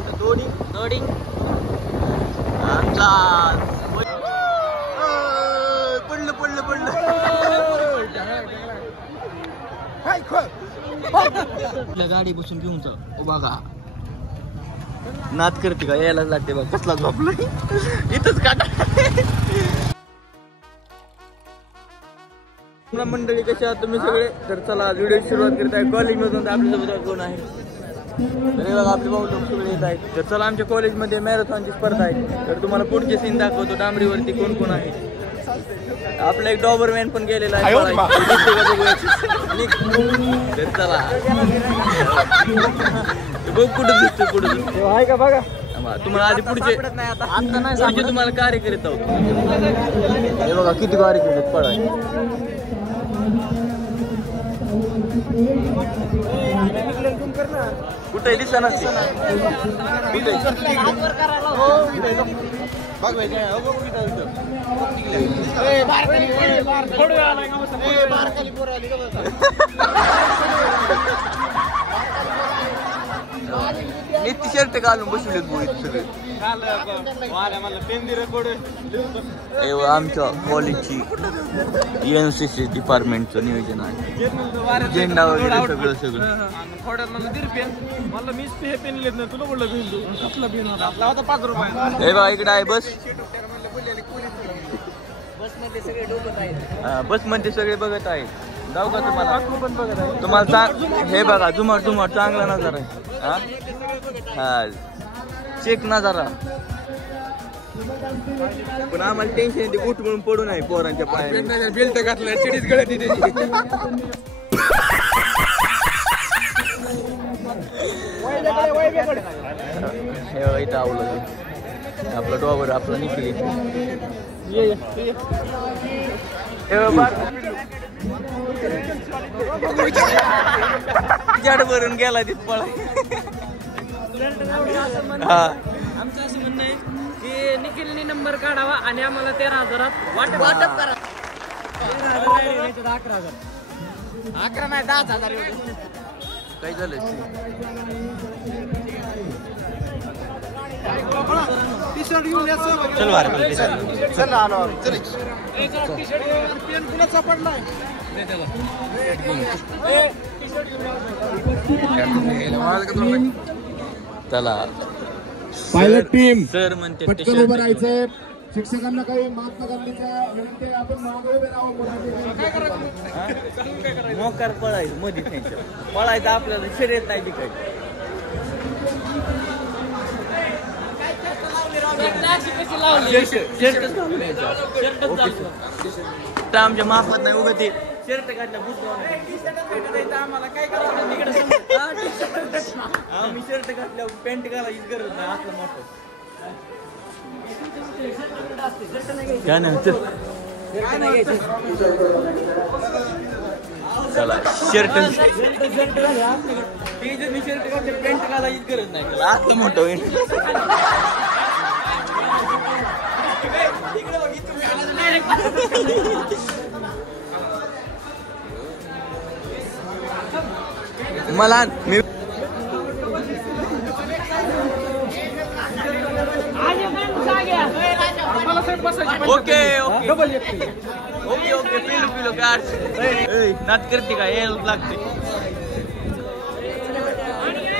वाटतं दोडी आमचा पडलं आपल्या गाडी बसून घेऊन जा. ओ बघा नाद करते का, यायलाच लागते बघ. कसला झोपला इथंच काटा. मंडळी कशा आहात तुम्ही सगळे? तर चला व्हिडिओ सुरुवात करत आहे. कॉलेजमधून आपल्यासोबत कोण आहे तर बघा आपले भाऊ लोक सगळे येत आहेत. तर चला आमच्या कॉलेजमध्ये मॅरेथॉनची स्पर्धा आहे. तर तुम्हाला पुढचे सीन दाखवतो डांबरीवरती कोण कोण आहे. आपला एक डॉबरमॅन पण गेलेला आहे. तर चला बघ कुठं दिसतो पुढे आहे का बघा. तुम्हाला आधी पुढचे तुम्हाला कार्य करीत आहोत. हे बघा किती कार्य करीत पडाय. कुठे दिसा नसते नीट शर्ट घालून बसवलेत बोईत सगळे. आमच्या कॉलेजची एनसीसी डिपार्टमेंटचं नियोजन आहे. झेंडा वगैरे सगळं हे बघा इकडे आहे बस. बस मध्ये सगळे बघत आहे. जाऊ का तुम्हाला हे बघा जुमाट चांगला नजारा आहे. हा चेक नजारा. पण आम्हाला टेन्शन येते उठ म्हणून पडून आहे पोरांच्या पायाने. बेल्ट घातला चिडीच गळती त्याची. हे इथं आवलं आपला डॉबर आपला निकली. जड भरून गेला तिथ पळा. आमचं असं म्हणणं आहे की निखिलने नंबर काढावा आणि आम्हाला 13,000 वाटप करा. 11,000 11 नाही 10,000. काय झालं चल चला पायलट टीम सर म्हणते पटकन उभं राहायचंय. शिक्षकांना काही महात्मा गांधीच्या विनंती आपण मागे उभे राहावं. मोकार पळायचं मध्ये पळायचं आपल्याला शर्यत नाही ती काही. आमच्या माफत नाही उगा ते शर्ट काढल्या आम्हाला काय करावं. आम्ही शर्ट घातल्या पॅन्ट घालायची गरज नाही. असलं मोठं काय नाही. चला शर्ट मी शर्ट घातले पॅन्ट घालायची गरज नाही. असलं मोठं मला मी ओके पिलो काय नात करते का एल लागते.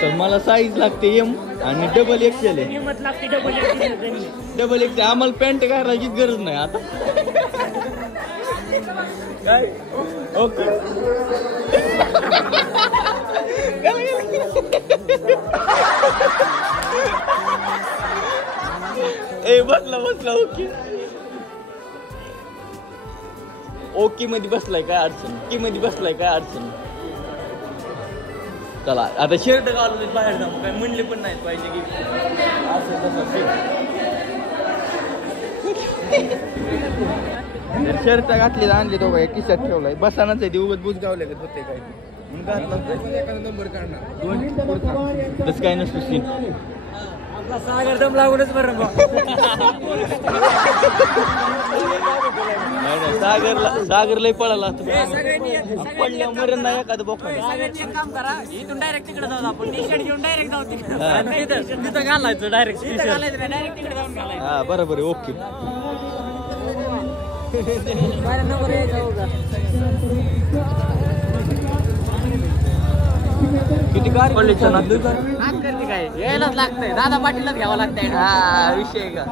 तर मला साईज लागते एम आणि डबल एक्सेल आहे. डबल एक्सेल आम्हाला पॅन्ट घालायची गरज नाही आता. काय ओके बसला ओके ओके मध्ये बसलाय काय अडचण. की मध्ये बसलाय काय अडचण. चला आता शर्ट घालून बाहेर जाऊ. काय म्हणले पण नाही पाहिजे की असं तसं. शर्ट घातली आणली तो काय किशात ठेवलाय. बसानाच आहे उगत बुज गावले होते काय नंबर काढणार तसं काय नसतो सीन. सागर दम लागूनच बरं सागर लय पळाला पडल्या मरण नाही एखादं बोका. एक काम करा इथून डायरेक्ट तिकडे जाऊ आपण टी शर्ट घेऊन डायरेक्ट जाऊ तिथं घालायचं डायरेक्ट घालायचं डायरेक्ट तिकडे जाऊन घालायचं. हा बरोबर आहे ओके. नंबर यायचा किती कार कॉलेजच्या ना काय यायलाच लागतंय दादा पाटीलच घ्यावं लागतंय. हा विषय का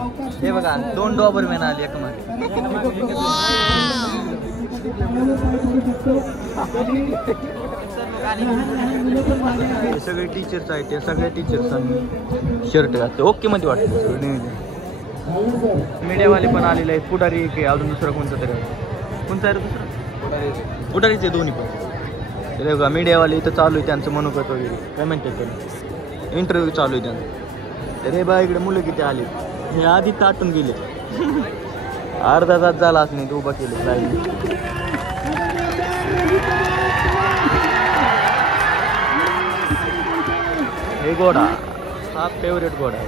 हे बघा 2 डॉबरमॅन आले एका मागे. हे सगळे टीचर्स आहेत त्या सगळ्या टीचर्सांनी शर्ट घातले ओके मध्ये वाटतं. मीडियावाले पण आलेले आहेत. पुढारी एक आहे अजून दुसरा कोणता तरी कोणता आहे दुसरा पुढारीच आहे दोन्ही पण. तर बघा मीडियावाले इथं चालू आहे त्यांचं मनोगत वगैरे काय म्हणतात त्याला इंटरव्ह्यू चालू आहे त्यांचा. तर हे बघा इकडे मुलं किती आले हे आधी ताटून गेले. अर्धा तास झाला असं नाही उभा केलं लाईन. हे घोडा हा फेवरेट घोडा आहे.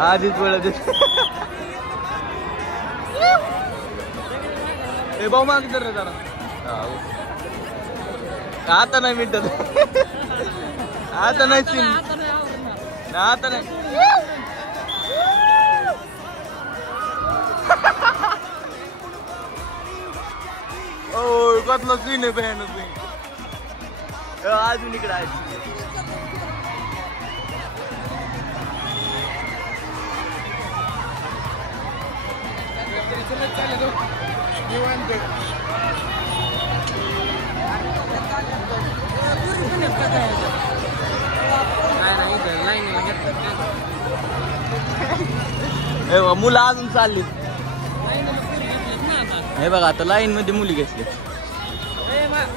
आधीच बोलत हे भाऊ माग तर जरा आता नाही मिटत आता नाही सीन आता नाही. ओ कसला सीन आहे भयानक. अजून इकडे आहे मुलं अजून चालली. हे बघा आता लाईन मध्ये मुली घेतली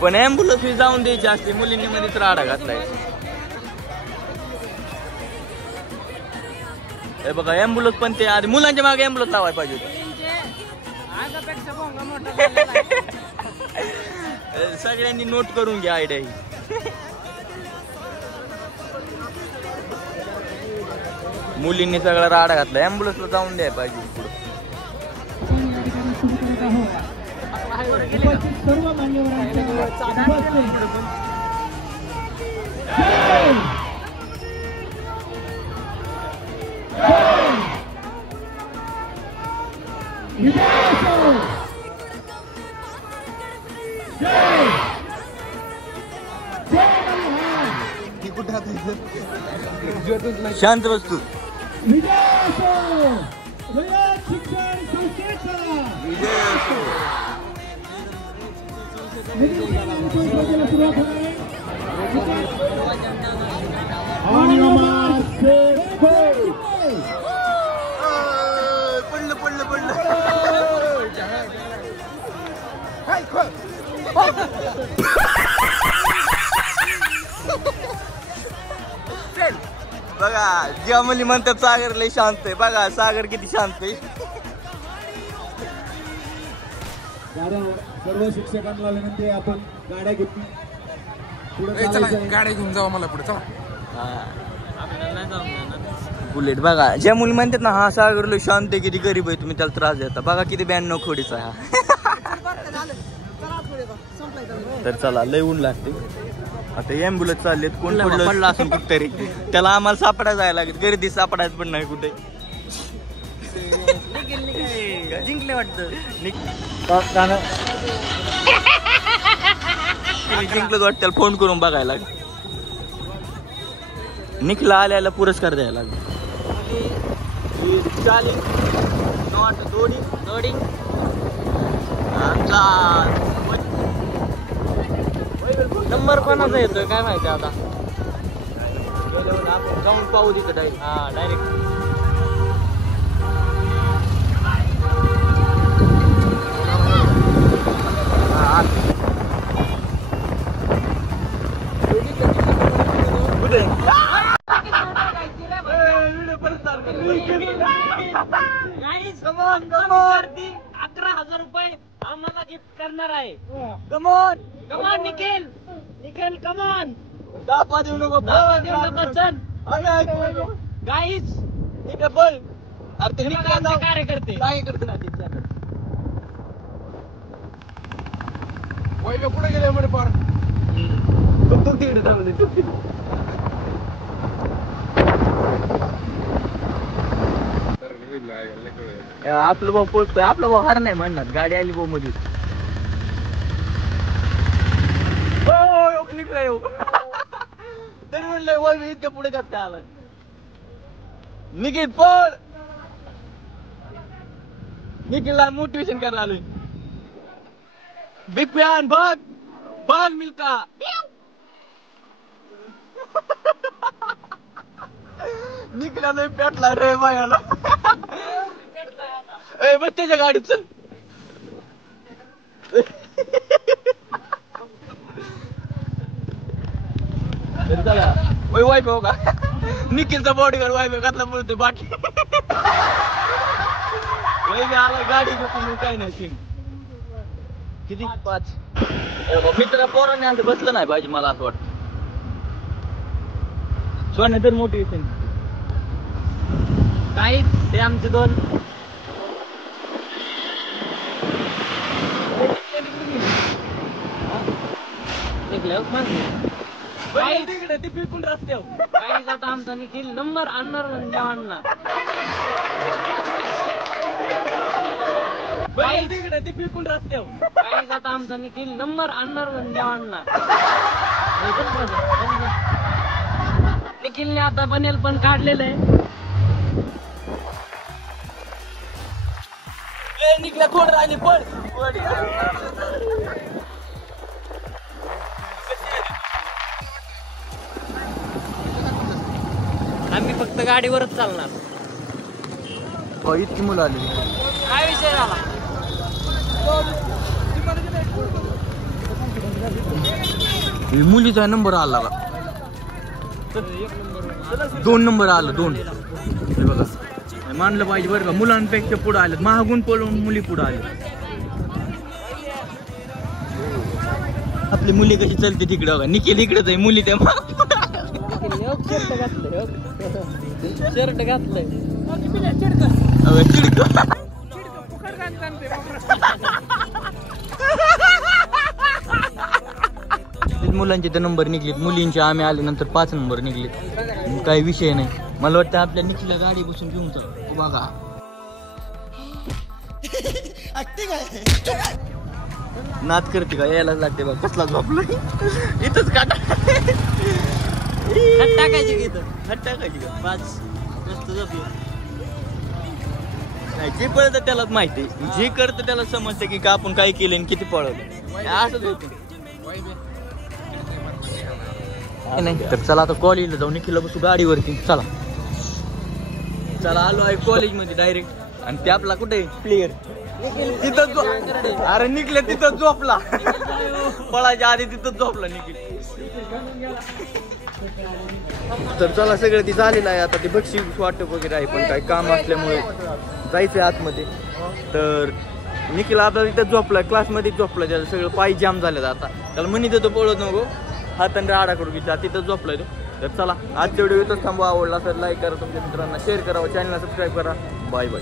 पण ऍम्ब्युलन्स जाऊन द्यायची असते मुलींनी मध्येच राडा घातलाय. हे बघा ऍम्ब्युलन्स पण ते आधी मुलांच्या मागे ऍम्ब्युलन्स लावायला पाहिजे होतं. सगळ्यांनी नोट करून घ्या आयडिया ही. मुलींनी सगळा राडा घातला ऍम्ब्युलन्सला जाऊन द्यायला पाहिजे पुढे. शांत बस तू. पडलं पडलं पडलं. बघा जेव्हा मुली म्हणतात सागर लय शांत आहे. बघा सागर किती शांत आहे. सर्व शिक्षकांना विनंती आपण गाड्या घेतली गाड्या घेऊन जाऊ मला पुढे चला. बुलेट बघा ज्या मुली म्हणतात ना हा सागर लय शांत आहे किती गरीब आहे तुम्ही त्याला त्रास देता. बघा किती 92 खोडीचा हा. तर चला लय ऊन लागते. आता ॲम्ब्युलन्स चाललेत कोण पडला असून कुठतरी त्याला आम्हाला सापडायला जायला लागेल. गर्दी सापडायचं पण नाही कुठे. जिंकले वाटतं जिंकलं वाटतं त्याला फोन करून बघायला लागेल. निखला आल्याला पुरस्कार द्यायला लागेल. नंबर कोणाचा येतोय काय माहिती आता. आपण जाऊन पाहू तिथं डायरेक्ट. हा डायरेक्ट ₹11,000 आम्हाला गिफ्ट करणार आहे. कमॉन कमान निखिल निखिल कमान दापा देऊ नको चल गाईज ठीक आहे बोल. अरे ते कार्यकर्ते काय करते ना वैभव कुठे गेले म्हणे पार तू तिकडे थांबले तू आपलं भाऊ पोचतोय. आपला भाऊ हार नाही म्हणणार. गाडी आली भाऊ मध्ये निघाय तरी म्हणलंय वय इतक्या पुढे करता आला. निखिल पळ. निखिलला मोटिवेशन करायला आलोय. बिग फॅन बघ बघ मिल्का निखिलाला पेटला रे बायाला. ए बस त्याच्या गाडीत चल. चला वाईफ हो का निखिलचा बॉडीगार्ड वाईफ घातला बोलतोय बाटली. वैभव आला गाडी बसून काय नाही सीन किती 5 मित्र पोराने आलं बसलं नाही पाहिजे मला असं वाटतं. सोन्या तर मोटिवेशन काही ते आमचे दोन तिकडे ती पिकून रस्त्यावर काही आता आमचा निखिल नंबर आणणार म्हणजे आणणार. तिकडे ती पिकून रस्त्यावर काही आता आमचा निखिल नंबर आणणार म्हणजे आणणार. निखिलने आता बनेल पण काढलेलं आहे. निघल्या थोडं राहिले पण आम्ही फक्त गाडीवरच चालणार. इतकी मुलं आली. काय विषय झाला मुलीचा नंबर आला का 2 नंबर आला 2 हे बघा मानलं पाहिजे बरं का. मुलांपेक्षा पुढे आलेत. महागून पळून मुली पुढे आले. आपली मुली कशी चलते तिकडे बघा. निखिल इकडेच आहे मुली त्या शर्ट घातलंय मुलांचे तर नंबर निघलेत. मुलींचे आम्ही आले नंतर 5 नंबर निघलेत. काही विषय नाही. मला वाटतं आपल्या निखिलला गाडी बसून घेऊन चल बघा. नाच करते का यायलाच लागते बघ. कसला झोपलाय इथंच काटा टाकायची की हट टाकायची का 5 मस्त झोपलो. नाही जे पळत त्यालाच माहिती. जे करतं त्याला समजतं की का आपण काय केलं आणि किती पळवलं असंच होतं. नाही तर चला आता कॉलेजला जाऊ. निखिलला बसू गाडीवरती. चला चला आलो आहे कॉलेजमध्ये डायरेक्ट. आणि ते आपला कुठे प्लेयर तिथं अरे निखिल तिथं झोपला. पळायच्या आधी तिथं झोपला निखिल. तर चला सगळं ती झालेलं आहे. आता ते बक्षीस वाटप वगैरे आहे पण काही काम असल्यामुळे जायचंय आतमध्ये. तर निखिल आपला तिथं झोपलाय क्लासमध्ये झोपला. त्याचं सगळं पाय जाम झालं. आता त्याला म्हणत होतं पळत नको हाताने राडाकडून घ्या तिथं झोपलाय तो. तर चला आजच्या व्हिडिओ इथंच थांबवा. आवडला तर लाईक करा. तुमच्या मित्रांना शेअर करा. चॅनलला सबस्क्राईब करा. Bye bye.